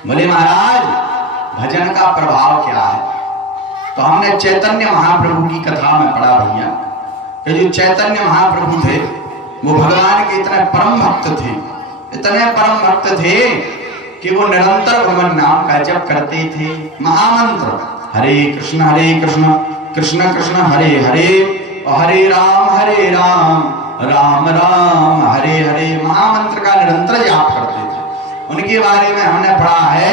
बोले महाराज भजन का प्रभाव क्या है? तो हमने चैतन्य महाप्रभु की कथा में पढ़ा भैया कि जो चैतन्य महाप्रभु थे वो भगवान के इतने परम भक्त थे, इतने परम भक्त थे कि वो निरंतर भगवान नाम का जप करते थे। महामंत्र हरे कृष्ण कृष्ण कृष्ण हरे हरे और हरे राम राम राम हरे हरे महामंत्र का निरंतर जाप करते थे। उनके बारे में हमने पढ़ा है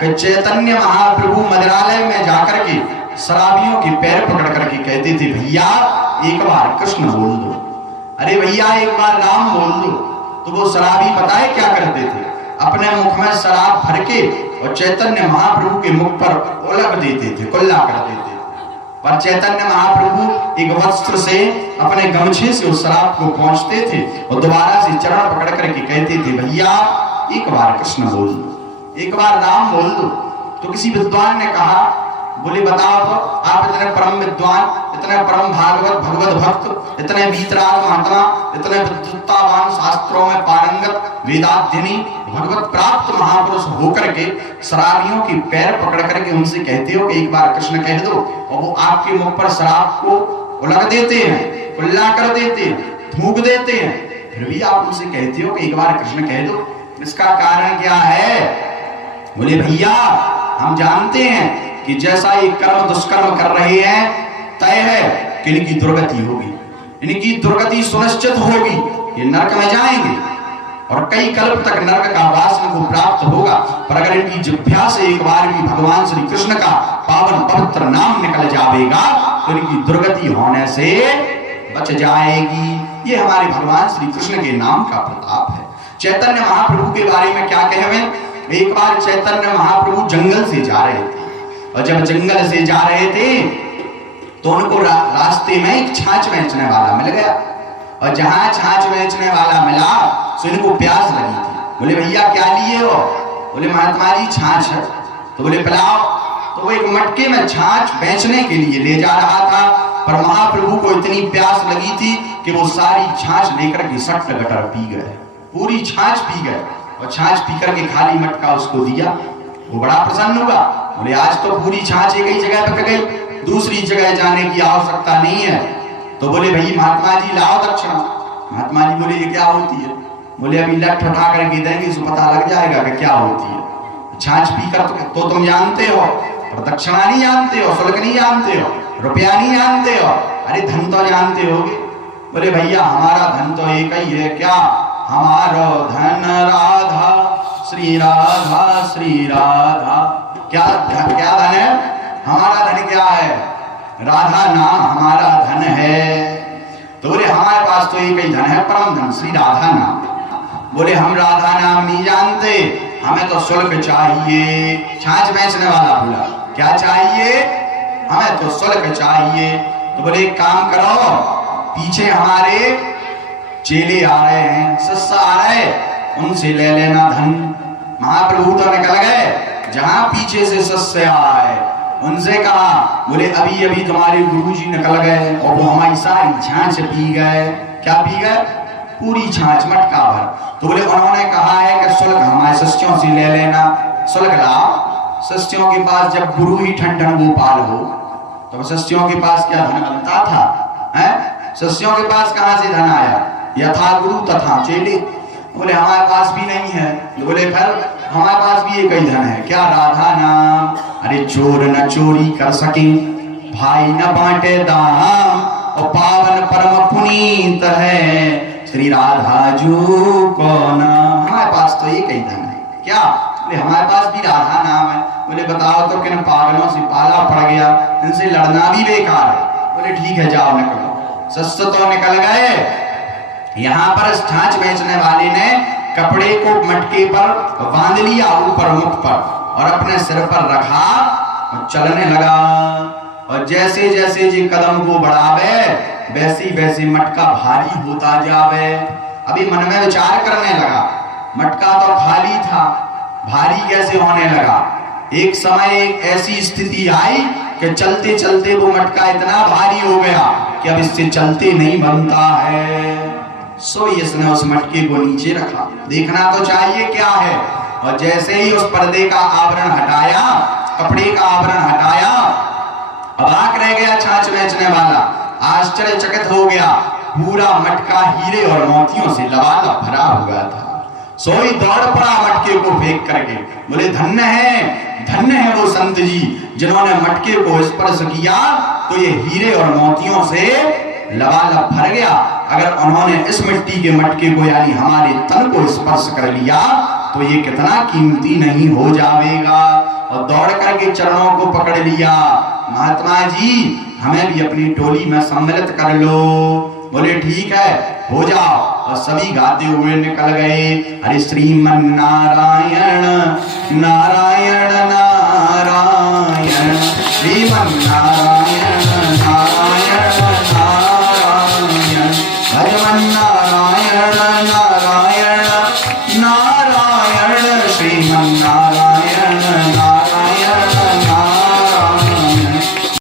कि चैतन्य महाप्रभु मदिरालय में जाकर के शराबियों के पैर पकड़ करके कहते थे भैया एक बार कृष्ण बोल दो, अरे भैया एक बार राम बोल दो। तो वो शराबी पता है क्या करते थे? अपने मुख में शराब भर के और चैतन्य महाप्रभु के मुख पर उलग देते थे, कुल्ला कर देते थे। पर चैतन्य महाप्रभु एक वस्त्र से अपने गमछे से उस शराब को पहुंचते थे और दोबारा से चरण पकड़ करके कहते थे भैया एक बार कृष्ण बोल दो, एक बार राम बोल दो। तो किसी विद्वान ने कहा, बोले बताओ तो आप इतने परम विद्वान, इतने परम भागवत भगवत भक्त, इतने वीतराग महात्मा, इतने विद्वत्तावान, शास्त्रों में पारंगत, वेदाध्ययनी, भगवत प्राप्त महापुरुष होकर के शराबियों के पैर पकड़ करके उनसे कहते हो कि एक बार कृष्ण कह दो और वो आपके मुख पर शराब को उलग देते हैं, कुल्ला कर देते हैं, थूक देते हैं, फिर भी आप उनसे कहते हो कि एक बार कृष्ण कह दो। इसका कारण क्या है? बोले भैया हम जानते हैं कि जैसा ये कर्म दुष्कर्म कर रहे हैं तय है कि इनकी दुर्गति होगी, इनकी दुर्गति सुनिश्चित होगी, ये नरक में जाएंगे और कई कल्प तक नरक का वास इनको प्राप्त होगा। पर अगर इनकी जिह्वा से एक बार भी भगवान श्री कृष्ण का पावन पवित्र नाम निकल जाएगा तो इनकी दुर्गति होने से बच जाएगी। ये हमारे भगवान श्री कृष्ण के नाम का प्रताप है। चैतन्य महाप्रभु के बारे में क्या कहे? एक बार चैतन्य महाप्रभु जंगल से जा रहे थे और जब जंगल से जा रहे थे तो उनको रास्ते में एक छाछ बेचने वाला मिल गया और जहां छाछ बेचने वाला मिला तो इनको प्यास लगी थी। बोले भैया क्या लिए हो? बोले महात्मा जी छाछ है। तो बोले पिलाओ। तो वो एक मटके में छाछ बेचने के लिए ले जा रहा था, पर महाप्रभु को इतनी प्यास लगी थी कि वो सारी छाछ लेकर के सट गटर पी गए, पूरी छाछ पी गए और छाछ पीकर के खाली मटका उसको दिया। वो बड़ा प्रसन्न हुआ, बोले आज तो पूरी छाछ एक ही जगह पक गई, दूसरी जगह जाने की आवश्यकता नहीं है। तो बोले भाई महात्मा जी लाओ दक्षिणा। महात्मा जी बोले ये क्या होती है? बोले अभी लठ उठा करके देंगे तो पता लग जाएगा कि क्या होती है। छाछ पीकर तो तुम जानते हो, पर दक्षिणा नहीं जानते हो, शुल्क नहीं जानते हो, रुपया नहीं जानते हो, अरे धन तो जानते होगे। बोले भैया हमारा धन तो एक ही है, क्या? हमारो धन राधा श्री राधा श्री राधा। क्या धन है? हमारा धन क्या है? राधा नाम हमारा धन है। तो बोले हमारे पास तो एक ही धन है, परम धन श्री राधा नाम। बोले हम राधा नाम नहीं जानते, हमें तो शुल्क चाहिए। छाछ बेचने वाला बोला क्या चाहिए? हमें तो शुल्क चाहिए। तो बोले एक काम करो, पीछे हमारे चेले आ रहे हैं, शिष्य आ रहे, उनसे ले लेना धन। महाप्रभु तो निकल गए, जहां पीछे से शिष्य आए उनसे कहा, बोले अभी अभी तुम्हारे गुरुजी निकल गए और वो हमारी सारी छाछ पी गए। क्या पी गए? पूरी छाछ मटका भर। तो बोले उन्होंने कहा है कि शुल्क हमारे शिष्यों से ले लेना, शुल्क लाओ। शिष्यों के पास जब गुरु ही ठंडन गोपाल हो तो शिष्यों के पास क्या धन बनता था? हैं? शिष्यों के पास कहां से धन आया? यथा गुरु तथा चेले। बोले हमारे पास भी नहीं है। बोले फिर हमारे पास भी एक ही धन है, क्या? राधा नाम। अरे चोर न चोरी कर सके, भाई न बांटे दाम, और पावन परम पुनीत है श्री राधा जो को नाम। हमारे पास तो एक ही धन है, क्या? बोले हमारे पास भी राधा नाम है। बोले बताओ तो किन पागलों से पाला पड़ गया, इनसे लड़ना भी बेकार है। बोले ठीक है जाओ निकलो। शिष्य तो निकल गए। यहाँ पर छाछ बेचने वाले ने कपड़े को मटके पर बांध लिया ऊपर मुख पर और अपने सिर पर रखा और चलने लगा। और जैसे जैसे जी कदम को बढ़ावे वैसे वैसे मटका भारी होता जावे। अभी मन में विचार करने लगा, मटका तो खाली था, भारी कैसे होने लगा? एक समय एक ऐसी स्थिति आई कि चलते चलते वो मटका इतना भारी हो गया कि अब इससे चलते नहीं बनता है। सो इसने उस मटके को नीचे रखा। देखना तो चाहिए क्या है, और जैसे ही उस पर्दे का आवरण हटाया, कपड़े का आवरण हटाया, अबाक रह गया छाछ बेचने वाला, आश्चर्यचकित हो गया। पूरा मटका हीरे और मोतियों से लबालब भरा हुआ था। सोई दौड़ पड़ा मटके को फेंक करके, बोले धन्य है वो संत जी जिन्होंने मटके को स्पर्श किया तो ये हीरे और मोतियों से लबालब भर गया। अगर उन्होंने इस मिट्टी के मटके को यानी हमारे तन को स्पर्श कर लिया तो ये कितना कीमती नहीं हो जाएगा। और दौड़ करके चरणों को पकड़ लिया, महात्मा जी हमें भी अपनी टोली में सम्मिलित कर लो। बोले ठीक है, हो जाओ। और सभी गाते हुए निकल गए, हरे श्रीमन नारायण नारायण